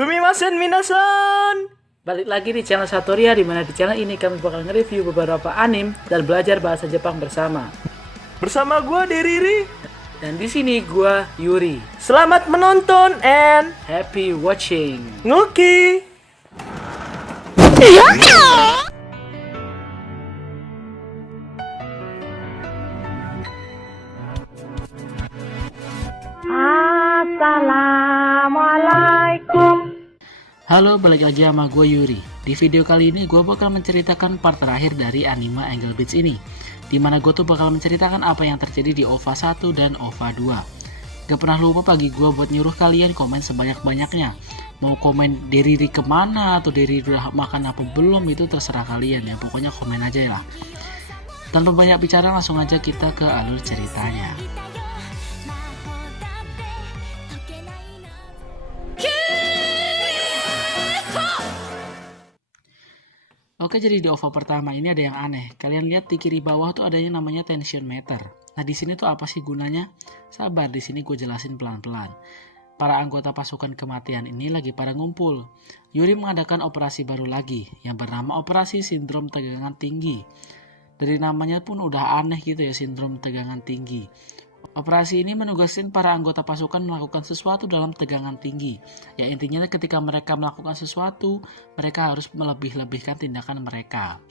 Sumimasen minasan. Balik lagi di channel Satoria, di mana di channel ini kami bakal nge-review beberapa anime dan belajar bahasa Jepang bersama. Bersama gua Deriri Dan di sini gua Yuri. Selamat menonton and Happy watching. Nguki. Assalamualaikum. Halo, balik lagi sama gue Yuri. Di video kali ini gue bakal menceritakan part terakhir dari anime Angel Beats ini, dimana gue tuh bakal menceritakan apa yang terjadi di OVA 1 dan OVA 2. Gak pernah lupa bagi gue buat nyuruh kalian komen sebanyak-banyaknya. Mau komen Deriri kemana atau Deriri udah makan apa belum, itu terserah kalian ya. Pokoknya komen aja lah. Tanpa banyak bicara, langsung aja kita ke alur ceritanya. Oke, jadi di OVA pertama ini ada yang aneh. Kalian lihat di kiri bawah tuh ada yang namanya tension meter. Nah, di sini tuh apa sih gunanya? Sabar, di sini gue jelasin pelan-pelan. Para anggota pasukan kematian ini lagi pada ngumpul. Yuri mengadakan operasi baru lagi yang bernama Operasi Sindrom Tegangan Tinggi. Dari namanya pun udah aneh gitu ya, sindrom tegangan tinggi. Operasi ini menugaskan para anggota pasukan melakukan sesuatu dalam tegangan tinggi. Ya, intinya ketika mereka melakukan sesuatu, mereka harus melebih-lebihkan tindakan mereka.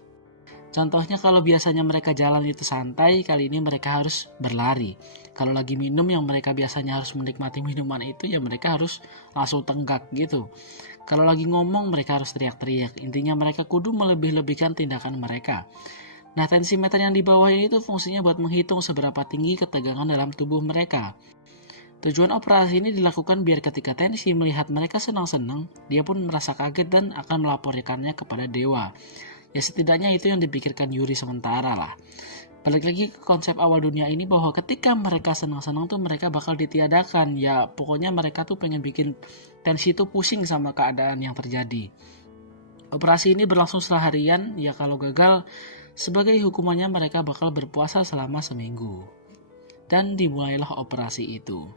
Contohnya kalau biasanya mereka jalan itu santai, kali ini mereka harus berlari. Kalau lagi minum, yang mereka biasanya harus menikmati minuman itu, ya mereka harus langsung tenggak gitu. Kalau lagi ngomong, mereka harus teriak-teriak. Intinya mereka kudu melebih-lebihkan tindakan mereka. Nah, tensimeter yang di bawah ini tuh fungsinya buat menghitung seberapa tinggi ketegangan dalam tubuh mereka. Tujuan operasi ini dilakukan biar ketika Tenshi melihat mereka senang-senang, dia pun merasa kaget dan akan melaporkannya kepada dewa. Ya, setidaknya itu yang dipikirkan Yuri sementara lah. Balik lagi ke konsep awal dunia ini, bahwa ketika mereka senang-senang tuh mereka bakal ditiadakan. Ya, pokoknya mereka tuh pengen bikin Tenshi tuh pusing sama keadaan yang terjadi. Operasi ini berlangsung seharian, ya kalau gagal, sebagai hukumannya mereka bakal berpuasa selama seminggu. Dan dimulailah operasi itu.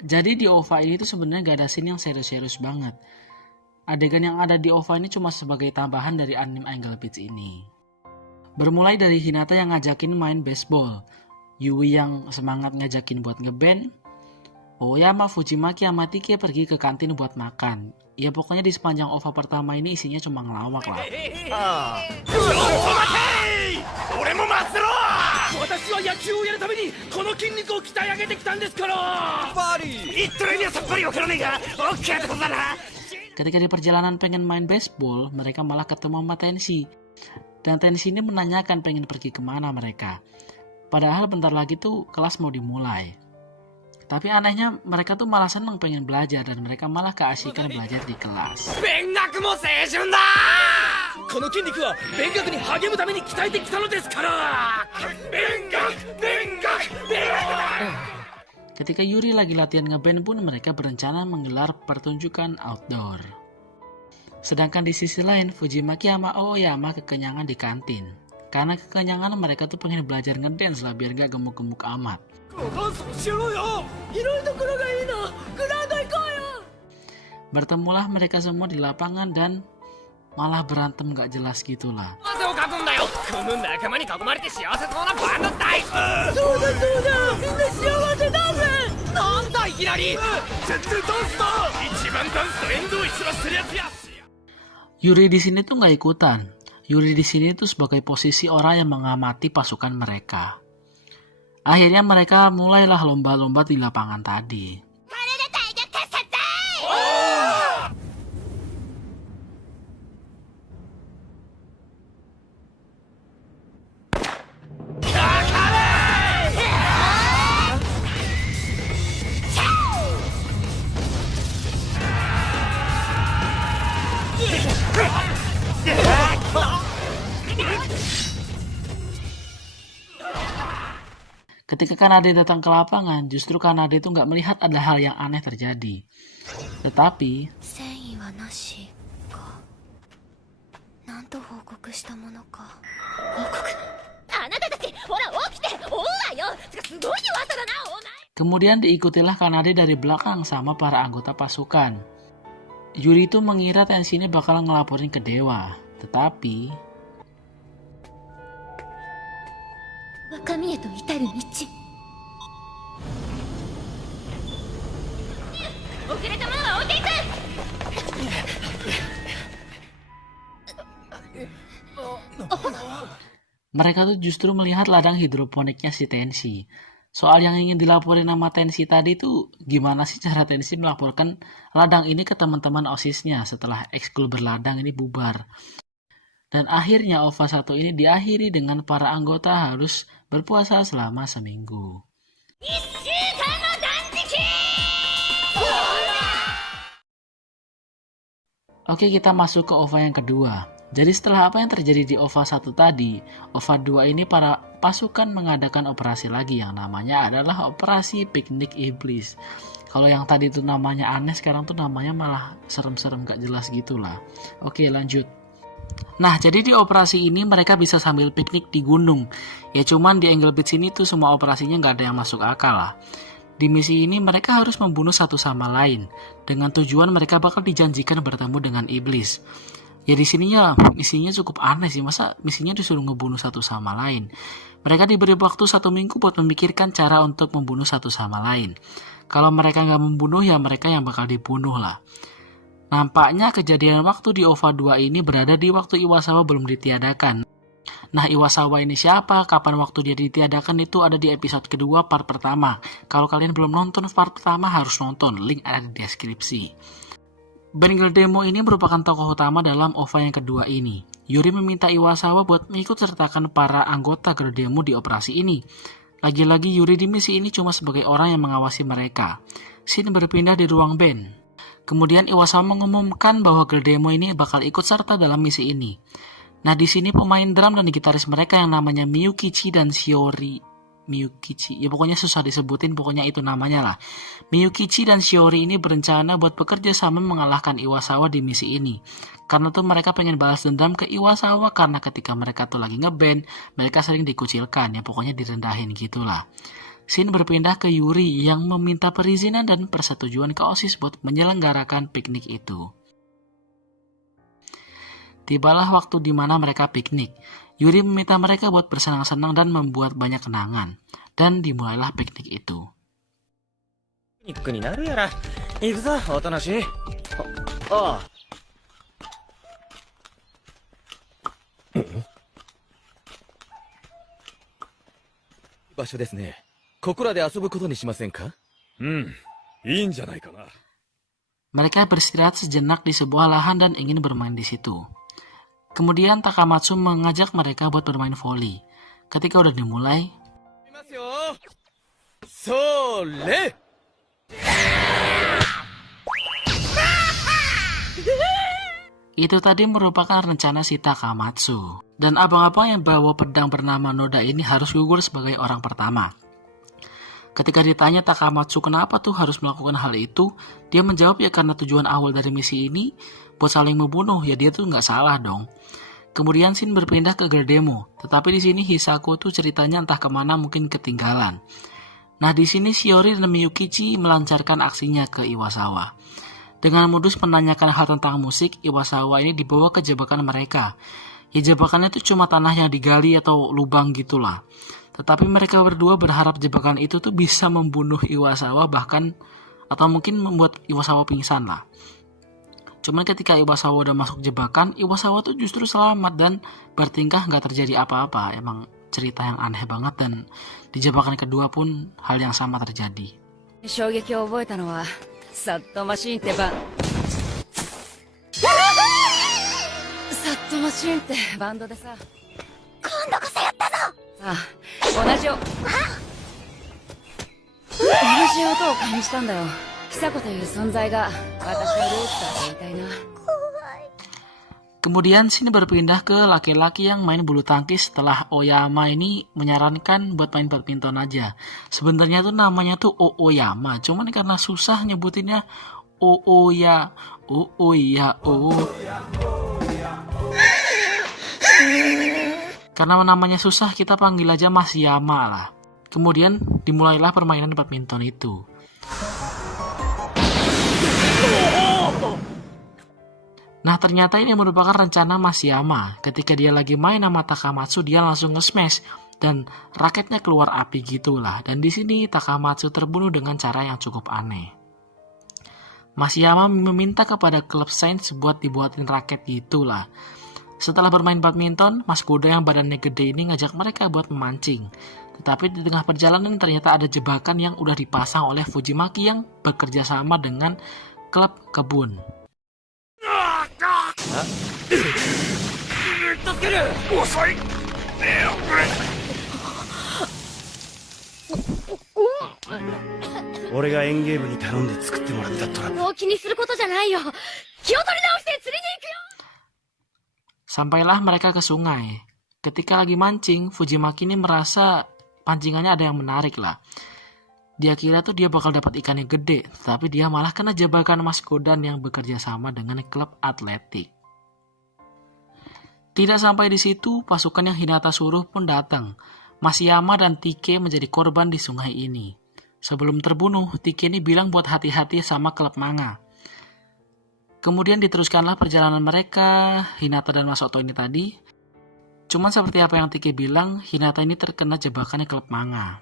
Jadi di OVA ini tuh sebenarnya gak ada scene yang serius-serius banget. Adegan yang ada di OVA ini cuma sebagai tambahan dari anime Angel Beats ini. Bermulai dari Hinata yang ngajakin main baseball, Yui yang semangat ngajakin buat ngeband, Oyama, Fujimaki, sama Tike pergi ke kantin buat makan. Ya pokoknya di sepanjang OVA pertama ini isinya cuma ngelawak lah. Ketika di perjalanan pengen main baseball, mereka malah ketemu sama Tenshi. Dan Tenshi ini menanyakan pengen pergi kemana mereka. Padahal bentar lagi tuh kelas mau dimulai. Tapi anehnya mereka tuh malah seneng pengen belajar dan mereka malah keasikan belajar di kelas. Ketika Yuri lagi latihan ngeband pun mereka berencana menggelar pertunjukan outdoor. Sedangkan di sisi lain Fujimaki sama Oyama kekenyangan di kantin. Karena kekenyangan mereka tuh pengen belajar ngedance lah biar gak gemuk-gemuk amat. Bertemulah mereka semua di lapangan dan malah berantem gak jelas gitulah. Yuri di sini tuh nggak ikutan. Yuri di sini tuh sebagai posisi orang yang mengamati pasukan mereka. Akhirnya mereka mulailah lomba-lomba di lapangan tadi. Ketika Kanade datang ke lapangan, justru Kanade itu nggak melihat ada hal yang aneh terjadi. Tetapi, 報告したものか。報告。あなたたち、ほら起きて、起 Kemudian diikutilah Kanade dari belakang sama para anggota pasukan. Yuri itu mengira Tenshi ini bakal ngelaporin ke dewa, tetapi 若宮と至る道遅れた者は置いていく。 mereka tuh justru melihat ladang hidroponiknya si Tenshi. Soal yang ingin dilaporin nama Tenshi tadi tuh gimana sih cara Tenshi melaporkan ladang ini ke teman-teman OSIS-nya setelah ekskul berladang ini bubar. Dan akhirnya OVA 1 ini diakhiri dengan para anggota harus berpuasa selama seminggu. Oke, kita masuk ke OVA yang kedua. Jadi setelah apa yang terjadi di OVA 1 tadi, OVA 2 ini para pasukan mengadakan operasi lagi yang namanya adalah Operasi Piknik Iblis. Kalau yang tadi itu namanya aneh, sekarang tuh namanya malah serem-serem gak jelas gitulah. Oke, lanjut. Nah, jadi di operasi ini mereka bisa sambil piknik di gunung. Ya cuman di Angle Beach ini tuh semua operasinya gak ada yang masuk akal lah. Di misi ini mereka harus membunuh satu sama lain. Dengan tujuan mereka bakal dijanjikan bertemu dengan iblis. Ya di sininya misinya cukup aneh sih. Masa misinya disuruh ngebunuh satu sama lain. Mereka diberi waktu 1 minggu buat memikirkan cara untuk membunuh satu sama lain. Kalau mereka gak membunuh ya mereka yang bakal dibunuh lah. Nampaknya kejadian waktu di OVA 2 ini berada di waktu Iwasawa belum ditiadakan. Nah, Iwasawa ini siapa? Kapan waktu dia ditiadakan itu ada di episode kedua part pertama. Kalau kalian belum nonton part pertama harus nonton, link ada di deskripsi. Ben Geldemo ini merupakan tokoh utama dalam OVA yang kedua ini. Yuri meminta Iwasawa buat mengikut sertakan para anggota Geldemo di operasi ini. Lagi-lagi Yuri di misi ini cuma sebagai orang yang mengawasi mereka. Shin berpindah di ruang Ben. Kemudian Iwasawa mengumumkan bahwa Geldemo ini bakal ikut serta dalam misi ini. Nah, di sini pemain drum dan gitaris mereka yang namanya Miyukichi dan Shiori. Miyukichi, ya pokoknya susah disebutin, pokoknya itu namanya lah. Miyukichi dan Shiori ini berencana buat bekerja sama mengalahkan Iwasawa di misi ini. Karena tuh mereka pengen balas dendam ke Iwasawa karena ketika mereka tuh lagi ngeband, mereka sering dikucilkan, ya pokoknya direndahin gitulah. Shin berpindah ke Yuri yang meminta perizinan dan persetujuan ke OSIS buat menyelenggarakan piknik itu. Tibalah waktu di mana mereka piknik. Yuri meminta mereka buat bersenang-senang dan membuat banyak kenangan. Dan dimulailah piknik itu. ピクニックになるやら。行くぞ、おとなしい。ああ。場所ですね。ここらで遊ぶことにしませんか？いいんじゃないかな。 Mereka beristirahat sejenak di sebuah lahan dan ingin bermain di situ. Kemudian Takamatsu mengajak mereka buat bermain voli. Ketika udah dimulai, いますよ。それ。 itu tadi merupakan rencana si Takamatsu. Dan abang-abang yang bawa pedang bernama Noda ini harus gugur sebagai orang pertama. Ketika ditanya Takamatsu kenapa tuh harus melakukan hal itu, dia menjawab ya karena tujuan awal dari misi ini buat saling membunuh, ya dia tuh nggak salah dong. Kemudian Shin berpindah ke Geldemo, tetapi di sini Hisako tuh ceritanya entah kemana mungkin ketinggalan. Nah di sini Shiori dan Miyukichi melancarkan aksinya ke Iwasawa. Dengan modus menanyakan hal tentang musik, Iwasawa ini dibawa ke jebakan mereka. Ya jebakannya tuh cuma tanah yang digali atau lubang gitulah. Tetapi mereka berdua berharap jebakan itu tuh bisa membunuh Iwasawa bahkan atau mungkin membuat Iwasawa pingsan lah. Cuman ketika Iwasawa udah masuk jebakan, Iwasawa tuh justru selamat dan bertingkah nggak terjadi apa-apa. Emang cerita yang aneh banget dan di jebakan kedua pun hal yang sama terjadi. 衝撃を覚えたのはサットマシーンってサットマシーンってバンドでさ、今度こそやったぞ。さあ、同じ音を感じたんだよ。久子という存在が私のルーツだと言いたいな。 Kemudian Shin berpindah ke laki-laki yang main bulu tangkis setelah Oyama ini menyarankan buat main badminton aja. Sebenarnya tuh namanya tuh Oyama, cuman karena susah nyebutinnya Ooya. Karena namanya susah kita panggil aja Mas Yama lah. Kemudian dimulailah permainan badminton itu. Nah, ternyata ini merupakan rencana Masayama. Ketika dia lagi main sama Takamatsu, dia langsung nge-smash dan raketnya keluar api gitulah. Dan di sini Takamatsu terbunuh dengan cara yang cukup aneh. Masayama meminta kepada klub Saints buat dibuatin raket gitulah. Setelah bermain badminton, Mas Kuda yang badannya gede ini ngajak mereka buat memancing. Tetapi di tengah perjalanan ternyata ada jebakan yang udah dipasang oleh Fujimaki yang bekerja sama dengan klub kebun. Sampailah mereka ke sungai. Ketika lagi mancing, Fujimaki ini merasa pancingannya ada yang menarik lah. Dia kira tuh dia bakal dapat ikan yang gede, tapi dia malah kena jebakan Mas Kodan yang bekerja sama dengan klub atletik. Tidak sampai di situ, pasukan yang Hinata suruh pun datang. Masayama dan Tike menjadi korban di sungai ini. Sebelum terbunuh, Tike ini bilang buat hati-hati sama klub manga. Kemudian diteruskanlah perjalanan mereka, Hinata dan Masato ini tadi. Cuman seperti apa yang Tike bilang, Hinata ini terkena jebakannya klub manga.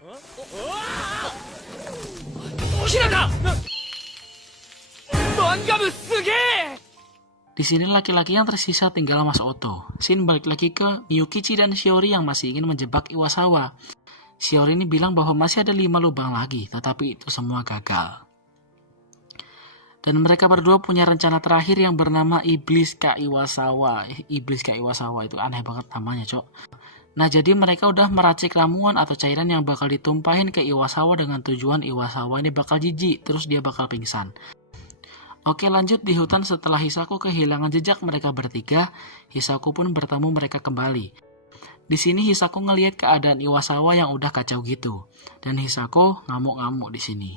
Di sini laki-laki yang tersisa tinggal Mas Oto. Shin balik lagi ke Miyukichi dan Shiori yang masih ingin menjebak Iwasawa. Shiori ini bilang bahwa masih ada 5 lubang lagi, tetapi itu semua gagal. Dan mereka berdua punya rencana terakhir yang bernama Iblis Ka Iwasawa. Iblis Ka Iwasawa itu aneh banget namanya, cok. Nah, jadi mereka udah meracik ramuan atau cairan yang bakal ditumpahin ke Iwasawa dengan tujuan Iwasawa ini bakal jijik, terus dia bakal pingsan. Oke, lanjut di hutan setelah Hisako kehilangan jejak mereka bertiga, Hisako pun bertemu mereka kembali. Di sini Hisako ngelihat keadaan Iwasawa yang udah kacau gitu, dan Hisako ngamuk-ngamuk di sini.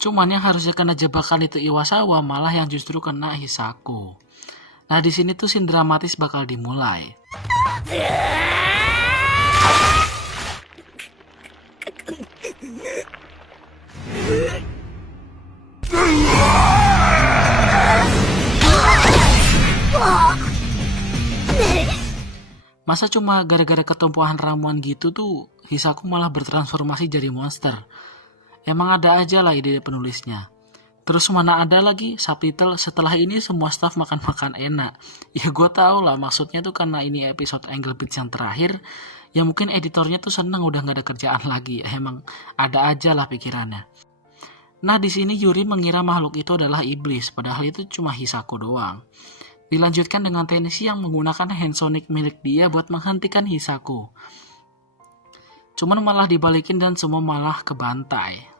Cuman yang harusnya kena jebakan itu Iwasawa, malah yang justru kena Hisako. Nah, di sini tuh scene dramatis bakal dimulai. Masa cuma gara-gara ketumpuan ramuan gitu tuh Hisako malah bertransformasi jadi monster. Emang ada aja lah ide penulisnya. Terus mana ada lagi subtitle setelah ini semua staff makan-makan enak. Ya gue tau lah maksudnya tuh karena ini episode Angle Beats yang terakhir. Ya mungkin editornya tuh seneng udah gak ada kerjaan lagi. Emang ada aja lah pikirannya. Nah di sini Yuri mengira makhluk itu adalah iblis. Padahal itu cuma Hisako doang. Dilanjutkan dengan Tenshi yang menggunakan hand sonic milik dia buat menghentikan Hisako. Cuman malah dibalikin dan semua malah kebantai.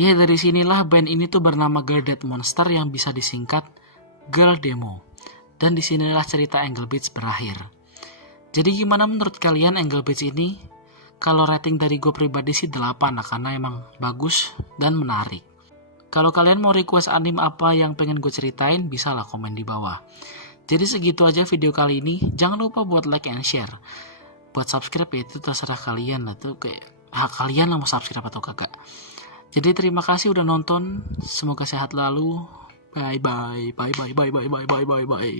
Ya dari sinilah band ini tuh bernama Girl Dead Monster yang bisa disingkat Girl Demo. Dan disinilah cerita Angle Beats berakhir. Jadi gimana menurut kalian Angle Beats ini? Kalau rating dari gue pribadi sih 8 lah karena emang bagus dan menarik. Kalau kalian mau request anime apa yang pengen gue ceritain, bisa lah komen di bawah. Jadi segitu aja video kali ini. Jangan lupa buat like and share. Buat subscribe ya itu terserah kalian lah. Tuh kayak hak kalian lah mau subscribe atau kagak. Jadi terima kasih udah nonton. Semoga sehat lalu. Bye bye. Bye bye bye bye bye bye bye bye.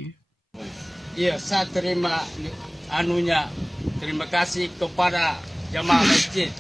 Iya, saya terima terima kasih kepada jamaah masjid.